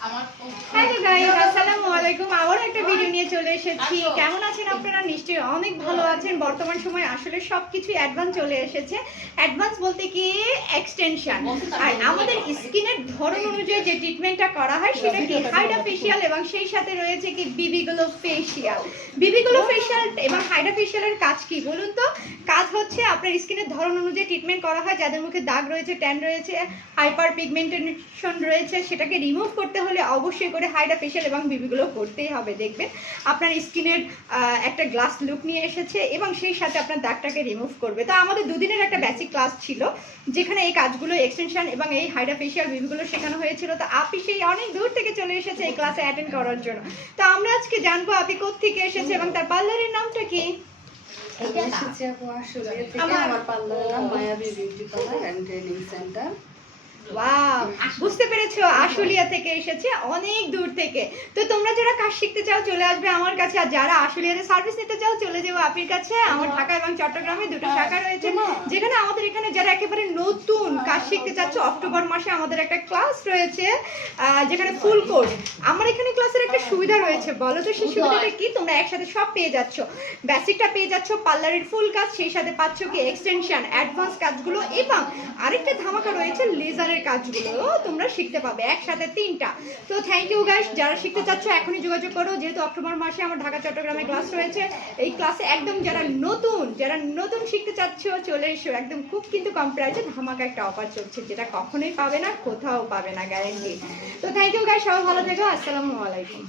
Hello guys, আসসালামু আলাইকুম। আবার একটা ভিডিও নিয়ে চলে এসেছি। কেমন আছেন আপনারা? নিশ্চয়ই অনেক ভালো আছেন। বর্তমান সময়ে আসলে সবকিছু অ্যাডভান্স চলে এসেছে। অ্যাডভান্স বলতে কি এক্সটেনশন। আর আমাদের স্কিনের ধরন অনুযায়ী যে ট্রিটমেন্টটা করা হয় সেটা কি হাইড্রা ফেশিয়াল, এবং সেই সাথে রয়েছে কি বিবি গ্লো ফেশিয়াল। বিবি গ্লো ফেশিয়াল এবং হাইড্রা ফেশিয়ালের কাজ কি বলুন তো? কাজ হচ্ছে আপনার স্কিনের ধরন অনুযায়ী ট্রিটমেন্ট করা হয়। যাদের মুখে দাগ রয়েছে, ট্যান রয়েছে, হাইপার পিগমেন্টেশন রয়েছে, সেটাকে রিমুভ করতে হলে অবশ্যই করে হাইড্রা ফেশিয়াল এবং বিবিগুলো করতেই হবে। দেখবেন আপনার স্কিনের একটা গ্লাস লুক নিয়ে এসেছে এবং সেই সাথে আপনার দাগটাকে রিমুভ করবে। তো আমাদের দুদিনের একটা বেসিক ক্লাস ছিল যেখানে এই কাজগুলো এক্সটেনশন এবং এই হাইড্রা ফেশিয়াল বিবিগুলো শেখানো হয়েছিল। তো আপনি সেই অনেক দূর থেকে চলে এসেছে এই ক্লাসে অ্যাটেন্ড করার জন্য। তো আমরা আজকে জানবো আপনি কোত্থেকে এসেছে এবং তার পার্লারের নামটা কি। আমার পার্লারের নাম Mayabi beauty parlour and training centre. Wow, বুঝতে পেরেছো, আশুলিয়া থেকে এসেছে, অনেক দূর থেকে। তো তোমরা যারা কাজ শিখতে চাও চলে আসবে আমার কাছে, আর যারা আশুলিয়াতে সার্ভিস নিতে চাও চলে যাবো আপির কাছে। আমার ঢাকা এবং চট্টগ্রামে দুটো শাখা রয়েছে, যেখানে আমাদের এখানে যারা একেবারে নতুন কাজ শিখতে চাচ্ছ, অক্টোবর মাসে আমাদের একটা ক্লাস রয়েছে যেখানে ফুল কোর্স। আমার এখানে ক্লাসের একটা সুবিধা রয়েছে, বলো তো সেই সুবিধাটা কি? তোমরা একসাথে সব পেয়ে যাচ্ছ, বেসিকটা পেয়ে যাচ্ছ, পার্লারের ফুল কাজ, সেই সাথে পাচ্ছ কি এক্সটেনশন, অ্যাডভান্স কাজগুলো, এবং আরেকটা ধামাকা রয়েছে লেজারের কাজগুলো তোমরা শিখতে পাবে একসাথে তিনটা। তো থ্যাংক ইউ গাইস, যারা শিখতে চাচ্ছ এখনই যোগাযোগ করো, যেহেতু অক্টোবর মাসে আমার ঢাকা চট্টগ্রামে ক্লাস রয়েছে। এই ক্লাসে একদম যারা নতুন শিখতে চাচ্ছ চলে এসো, একদম খুব কিন্তু কম প্রাইসে ধামাকা একটা অফার চলছে, যেটা কখনোই পাবে না, কোথাও পাবে না, গ্যারান্টি। তো থ্যাংক ইউ গাইস, সবাই ভালো থেকো, আসসালামু আলাইকুম।